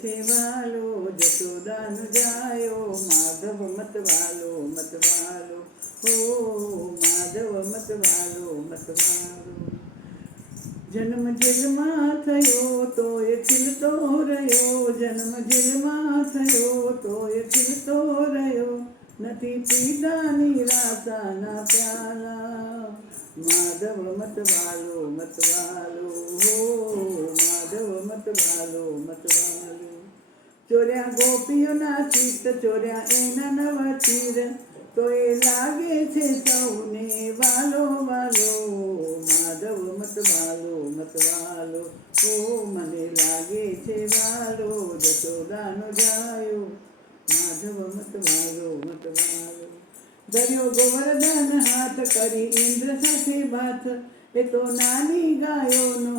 છે વાલો, જશોદાનો જાયો, માધવ મતવાલો મતવાલો, હો માધવ મતવાલો મતવાલો. જન્મ જેલમાં થયો તોય ખીલતો રહ્યો, જન્મ જેલમાં થયો તોય ખીલતો રહ્યો, નથી પીધા નિરાશાના પ્યાલા, માધવ મતવાલો મતવાલો, હો માધવ મતવાલો મતવાલો. ચોર્યા ગોપીઓના ચિત્ત, ચોર્યા એના નવ તીર, તો એ લાગે છે સૌને વાલો વાલો, માધવ મતવાલો મતવાલો, ઓ મને લાગે છે વાલો, જશોદાનો જાયો, માધવ મતવાલો મતવાલો. ધર્યો ગોવર્ધન હાથ, કરી ઇન્દ્ર સાથે વાત, એ તો નાની ગાયોનો